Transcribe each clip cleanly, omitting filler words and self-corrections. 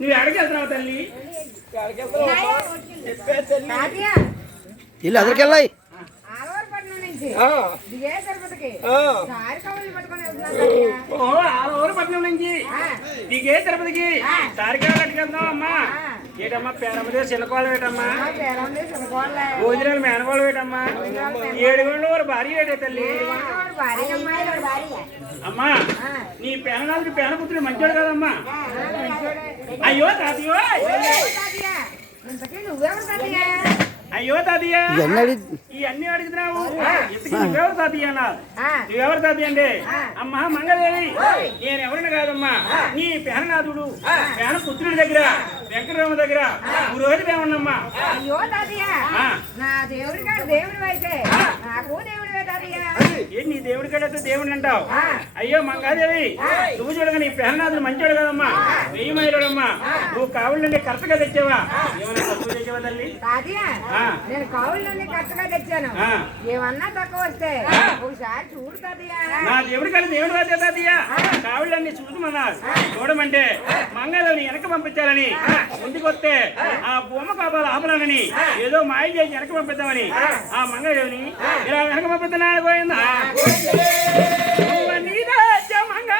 నువ్వు ఎక్కడికి వెళ్తున్నావు తల్లి? ఇల్లు అదరికెళ్ళాయి ఆలవరపట్నం నుంచి దిగే తిరుపతికి తారికాలు వెళ్దాం అమ్మా. ఏటమ్మా పేరమ్మదే చిన్నకోళ్ళం ఏటమ్మా, భోజనాలు మేనకోళ్ళం ఏటమ్మా, 7 గంటల వారు భార్య ఏటే తల్లి. అమ్మా నీ పేననాథుడు పేనపుత్రుడు మంచోడు కదమ్మా. అయ్యో తాతయ్యో, అయ్యో తాతయ్య ఇవన్నీ అడుగుతున్నావు. నువ్వెవరు తాతయ్య అన్నా? నువ్వెవరు తాతయ్య అంటే అమ్మా మంగదేవి, నేను ఎవరిని కాదమ్మా, నీ పేననాథుడు పేన పుత్రుడి దగ్గర వెంకటరామ దగ్గర రోజు ఏమన్నమ్మా. అయ్యో తాతయ్య, నా దేవుడి కాదు దేవుడు అయితే నాకు దేవుడివే తాతయ్య. ఏంటి నీ దేవుడి కాడైతే దేవుడిని అంటావు? అయ్యో మంగాదేవి, నువ్వు చూడగా నీ పేననాథుడు మంచోడు కదమ్మా, వెయ్యమయ్యడమ్మా. నువ్వు కావులండి కరెక్ట్ గా తెచ్చావా? ఏమన్నా తక్కువ తెచ్చావా తల్లి? నేను కావులన్నీ కరెక్ట్గా తెచ్చాను. ఏమన్నా తక్కువ వస్తే ఒకసారి చూడు తాతయ్య. నా దేవుడి కాదు దేవుడు రాజా తాతయ్య, కావులన్నీ చూడమన్నారు. చూడమంటే మంగళని వెనక పంపించాలని, ముందుకొస్తే ఆ బొమ్మ కాపాలు ఆపలాలని ఏదో మాయ చేసి వెనక పంపిద్దామని ఆ మంగళదేవిని ఇలా వెనక పంపిస్తున్నాను. పోయిందా మంగ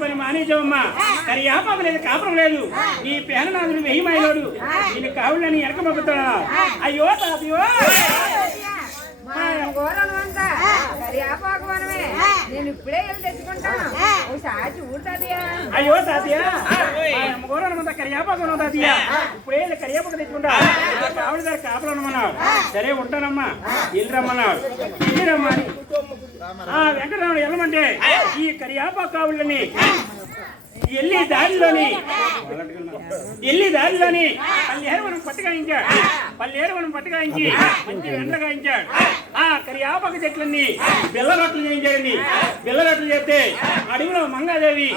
పని మానేజమ్మా. కానీ యాపాప లేదు, కాపురం లేదు. నీ పేననాథుడు వెయ్యమాయలోడు, నేను కావులని వెనక పంపుతాడా? అయ్యో తాతయ్యో, నేను ఇప్పుడే వెళ్ళి తెచ్చుకుంటాను. ఒకసారి చూడు తాతయ్య. అయ్యో తాతయ్య, అమ్మగోరమంతా కరియాపాకు తాతయ్య, ఇప్పుడే కరియాపాకు తెచ్చుకుంటా. కావుడు గారు కాపులు అనమన్నాడు. సరే ఉంటానమ్మా, వెళ్ళి రమ్మన్నాడు. వెళ్ళి రమ్మని వెంకటరాముడు వెళ్ళమంటే ఈ కరియాపాకు కావులని ఎల్లి దారిలోని పల్లెరు మనం పట్టుగాయించి మంచి ఎండలు గాయించాడు. ఆ కరియాపాక చెట్లన్నీ బెల్ల రొట్టెలు చేయించాడండి. బెల్ల రొట్టెలు చేస్తే అడవిలో మంగాదేవి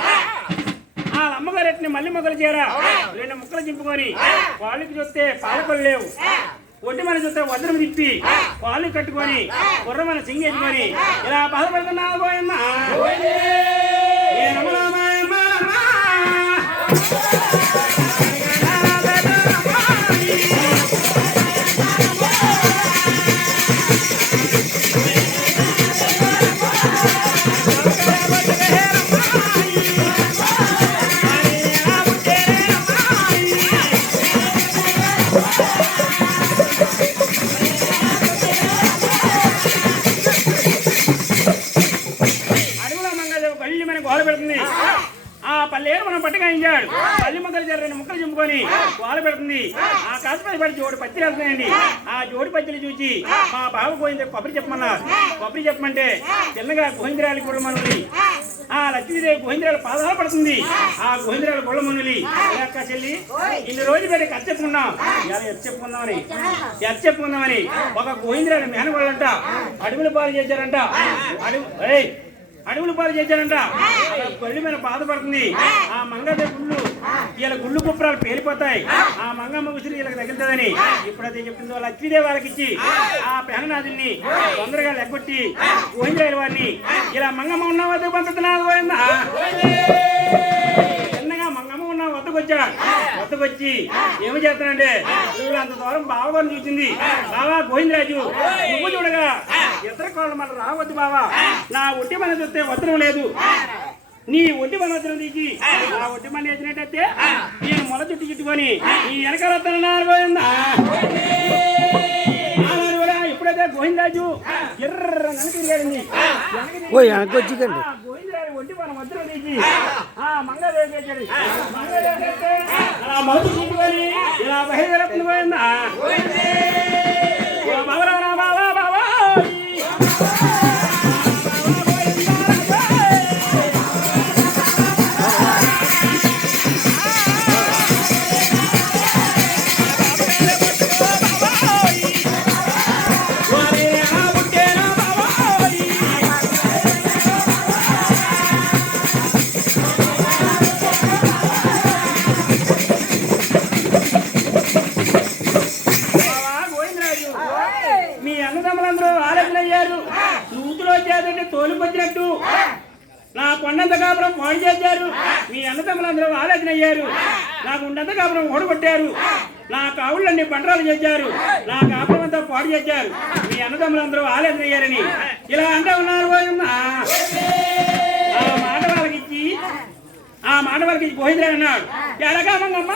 ఆ అమ్మగారెట్ని మళ్ళీ మొక్కలు చేరా 2 ముక్కలు చింపుకొని వాళ్ళకి చూస్తే పాలకొలు లేవు, ఒడ్డు మన చూస్తే వజ్రం తిప్పి పాలు కట్టుకొని కుర్రమని సింగేసుకొని ఇలా బాధపడుతున్నా పోయమ్మా. పల్లెరు మనం పట్టుకాయించాడు. పల్లి మొక్కలు 2 ముక్కలు చింపుకొని పాలు పెడుతుంది. ఆ కాసుపల్లి పడి జోడు పత్తి వెళ్తున్నాయండి. ఆ జోడి పత్తిలు చూసి మా బాబు పోయింది కొబ్బరి చెప్పమన్నారు. కొబ్బరి చెప్పమంటే చిన్నగా గోవిందరాలు గుళ్ళ మనులి, ఆ లక్ష్మీదేవి గోవిందరాలు పాదాలు పడుతుంది. ఆ గోవిందరాలు గుళ్ళ మనులి అక్క చెల్లి ఇన్ని రోజులు పెట్టి కథ చెప్పుకున్నాం, చెప్పుకుందామని ఒక గోవిందరాలు మేనగోళ్ళంట అడవుల పాలు చేశారంట. అడవులు పాలు చేశారంట పళ్ళు మీద బాధపడుతుంది ఆ మంగదే గుళ్ళు ఇలా గుళ్ళు కుప్పరాలు పేలిపోతాయి ఆ మంగమ్మ ఉసిరి వీళ్ళకి తగులుతుందని ఇప్పుడైతే చెప్పింది వాళ్ళు లక్ష్మీదేవి వాళ్ళకి ఇచ్చి ఆ పెహనాథుల్ని తొందరగా లెగ్గొట్టి గోవిందరాయల వారిని ఇలా మంగమ్మ ఉన్న వద్దకు పంపుతున్నాను గోవిందా చిన్నగా మంగమ్మ ఉన్న వద్దకు వచ్చి ఏమి చేస్తానంటే నువ్వు అంత దూరం బావగారిని చూసింది బావా గోవిందరాజు నువ్వు చూడగా ఇతర కోళ్ళు మన రావద్దు బావా నా ఒట్టి మన చూస్తే వస్త్రం లేదు నీ ఒట్టి మన వస్త్రం తీసి నా ఒట్టి మన వేసినట్టయితే నేను మొల చుట్టు చుట్టుకొని నీ వెనకాల వస్తానన్నారు గోవిందా ఇప్పుడైతే గోవిందరాజు ఎర్ర తిరిగాడండి గోవిందరాజు ఒంటి మన వస్త్రం తీసి మంగళదేవి వేసాడు మంగళదేవి అలా మొదటి చుట్టుకొని ఇలా బయలుదేరుతుంది గోవిందా బాబా బాబా తోలుకొచ్చినట్టు నా కొండంత కాపురం పాడు చేశారు మీ అన్నతమ్ములందరూ ఆలోచన అయ్యారు నాకు ఉండంత కాపురం ఓడగొట్టారు నా కావుళ్ళన్ని బండరాలు చేశారు నా కాపురం అంతా పాడు చేశారు మీ అన్నతమ్ములందరూ ఆలోచన అయ్యారని ఇలా అంటూ ఉన్నారు ఆ మాట వాళ్ళకి గోవిందరావు అన్నాడు ఎలాగా మంగమ్మ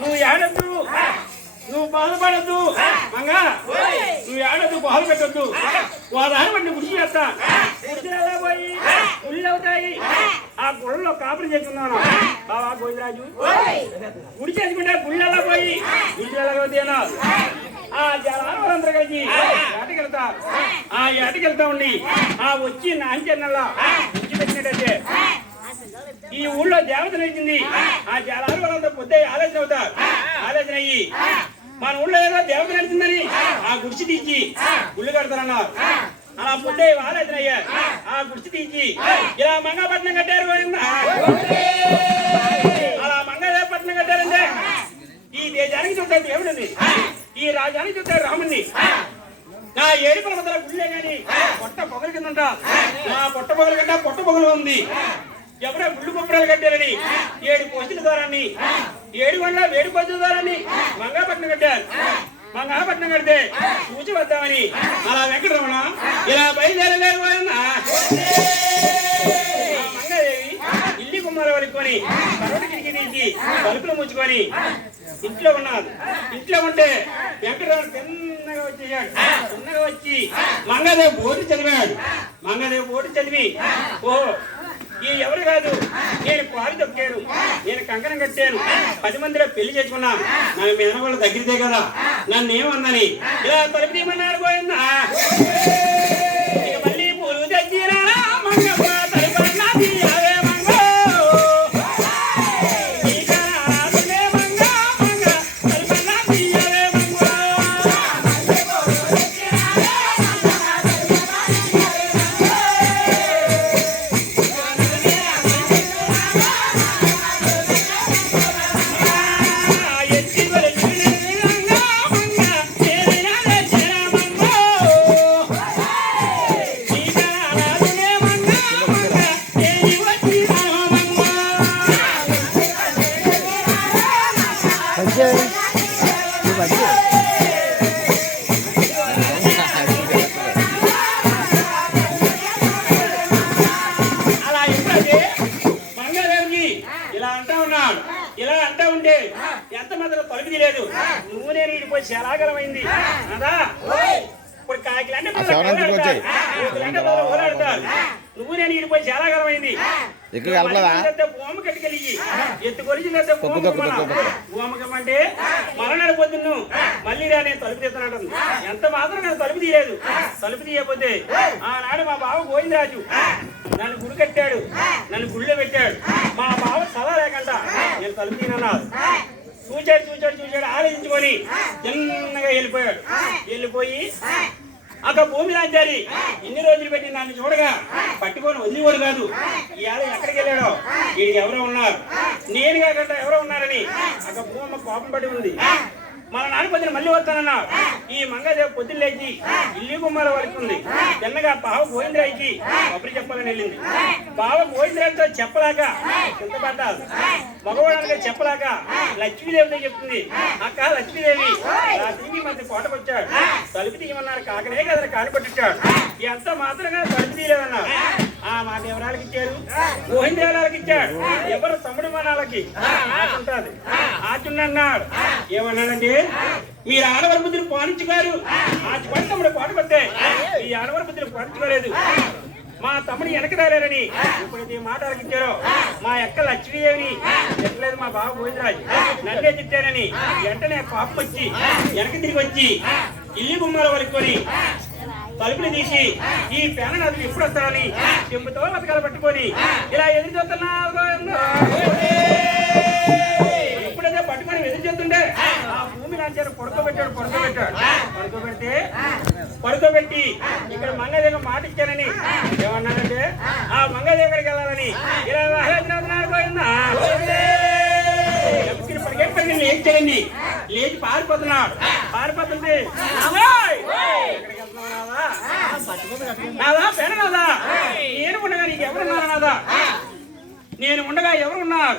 నువ్వు ఏడద్దు నువ్వు బాధపడద్దు మంగా నువ్వు ఏడద్దు బాధ పెట్టద్దు వాదాన్ని బట్టి గుడిచి చేస్తా గుడిచిలా పోయి గుళ్ళు అవుతాయి ఆ గుళ్ళలో కాపులు చేసుకున్నాను బాబా గోవిందరాజు గుడి చేసుకుంటే గుళ్ళలా పోయి గుడి ఎలాగవుతాయనో ఆ జలాలందరూ కలిసి ఏటకెళ్తా ఆ ఏటకెళ్తా ఉండి ఆ వచ్చి నాంచెన్నల్లా గుడి పెట్టినట్టయితే ఈ ఊళ్ళో దేవతను ఇచ్చింది ఆ జలాలు వాళ్ళంతా పొద్దు ఆలోచన అవుతారు ఆలోచన అయ్యి మన ఊళ్ళో ఏదో దేవత నడిచిందని ఆ గుడిచి తీసి గుళ్ళు కడతారన్నారు అలా పొద్దు ఆలోచన అయ్యారు ఆ గుడిచి తీసి ఇలా మంగపట్నం కట్టారు అలా మంగపట్నం కట్టారంటే ఈ దేశానికి చూస్తారు దేవుడిని ఈ రాజ్యానికి చూస్తారు రాముడిని నా ఏడుపుల మధ్య గుళ్ళే గాని పొట్ట పొగలు కిందంట నా పొట్ట పొగలు కంటే పొట్ట పొగలు ఉంది ఎవరో గుళ్ళు కొబ్బరాలు కట్టారని 7 పోస్టుల ద్వారాన్ని 7 గంటల వేడి పోస్టుల ద్వారాన్ని మంగాపట్నం కట్టారు మంగాపట్నం కడితే చూసి వద్దామని అలా వెంకటరమణ ఇలా బయలుదేరలేరు మంగాదేవి ఇల్లి కుమ్మాల వలుకొని కరోటి కిటికీ తీసి తలుపులు ముచ్చుకొని ఇంట్లో ఉన్నారు ఇంట్లో ఉంటే వెంకటరమణ తిన్నగా వచ్చేసాడు తిన్నగా వచ్చి మంగాదేవి బోటు చదివాడు మంగాదేవి బోటు చదివి ఓ ఈ ఎవరు కాదు నేను పాలు తొక్కాను నేను కంకణం కట్టాను 10 మందిలో పెళ్లి చేసుకున్నా నా మీద వాళ్ళ దగ్గరిదే కదా నన్ను ఏమన్నని ఇలా తలుపు తీయమన్నారు పోయిందా మళ్ళీ పూలు తెచ్చిరా మంగమ్మ తలుపన్నా తీయవే మంగో తలుపన్నా తీయవే మంగో ఇలా అంటా ఉంటే ఎంత మాత్రం తలుపు తీయలేదు. నువ్వు నేను ఇడిపోయి శలాగలమైంది అదా. ఇప్పుడు కాకిలంటే ఓలాడతారు. నువ్వు నేను ఇడిపోయి చాలా కాలమైంది. భూమ కట్టుకెళ్ళి ఎత్తుకొలిచి భూమకమంటే మరణాడు పొద్దున్ను మళ్ళీ రా నేను తలుపు తీస్తున్నాడు. ఎంత మాత్రం నేను తలుపు తీయలేదు. తలుపు తీయకపోతే ఆనాడు మా బావ గోవిందరాజు నన్ను గుడి కట్టాడు, నన్ను గుళ్ళో పెట్టాడు. మా బావ సదా లేకుండా నేను తలుపు తీయనన్నాడు. చూచాడు ఆలోచించుకొని చిన్నగా వెళ్ళిపోయి అక్కడ భూమి లాంచారి. ఇన్ని రోజులు పెట్టి నన్ను చూడగా పట్టుకొని వదిలివాడు కాదు. ఇవాళ ఎక్కడికి వెళ్ళాడో వీడికి ఎవరో ఉన్నారు, నేను కాకుండా ఎవరో ఉన్నారని అక్కడ భూమి కోపం పడి ఉంది. మన నాన్న పొద్దున మళ్ళీ వస్తానన్నా. ఈ మంగదేవి పొద్దున్న లేచి ఇల్లు గుమ్మాల వరకు ఉంది. చిన్నగా బావ గోవిందరాయికి కొబ్బరి చెప్పాలని వెళ్ళింది. బావ గోవిందరాయితో చెప్పలాక చింతపడ్డారు. మగవాళ్ళగా చెప్పలాక లక్ష్మీదేవితో చెప్తుంది. అక్క లక్ష్మీదేవి రాత్రికి మధ్య కోటకొచ్చాడు. తలుపు తీయమన్నారు. కాకనే కదా కానిపట్టించాడు. ఎంత మాత్రంగా తలుపు తీయలేదన్నారు. ఆ మాట ఎవరాలకి ఇచ్చారు? గోవిందరాలకి ఇచ్చాడు. ఎవరు తమ్ముడు మనాలకి ఆచుంటాది. ఆచున్నాడు. ఏమన్నాడంటే మీరు ఆడవారి బుద్ధులు పాలించుగారు. ఆ తమ్ముడు కోటకొస్తే ఈ ఆడవారి బుద్ధులు పాలించుకోలేదు. మా తమ్ముడు వెనకదారని ఎప్పుడైతే మాట ఇచ్చారో మా యొక్క లక్ష్మీదేవిని చెప్పలేదు. మా బాబు గోవిందరాజు నన్నే తిట్టానని వెంటనే పాపం వచ్చి వెనక తిరిగి వచ్చి ఇల్లు గుమ్మాల వరకొని తలుపులు తీసి ఈ పేన నదులు ఎప్పుడు వస్తారని చెంపుతో బతకాలు పట్టుకొని ఇలా ఎదురు చూస్తున్నా. ఎప్పుడైతే పట్టుకొని ఎదురు చేస్తుండే ఆ భూమి లాంటి పడుకోబెట్టి ఇక్కడ మంగదేవి మాట ఇచ్చానని ఏమన్నానంటే ఆ మంగదేవి దగ్గరికి వెళ్ళాలని ఇలా పరిగెట్టి లేచాడండి. లేచి పారిపోతున్నాడు. పారిపోతుంటే నాదా పేన నాదా నేను ఉండగా నీకు ఎవరున్నారా? నాదా నేను ఉండగా ఎవరున్నారు?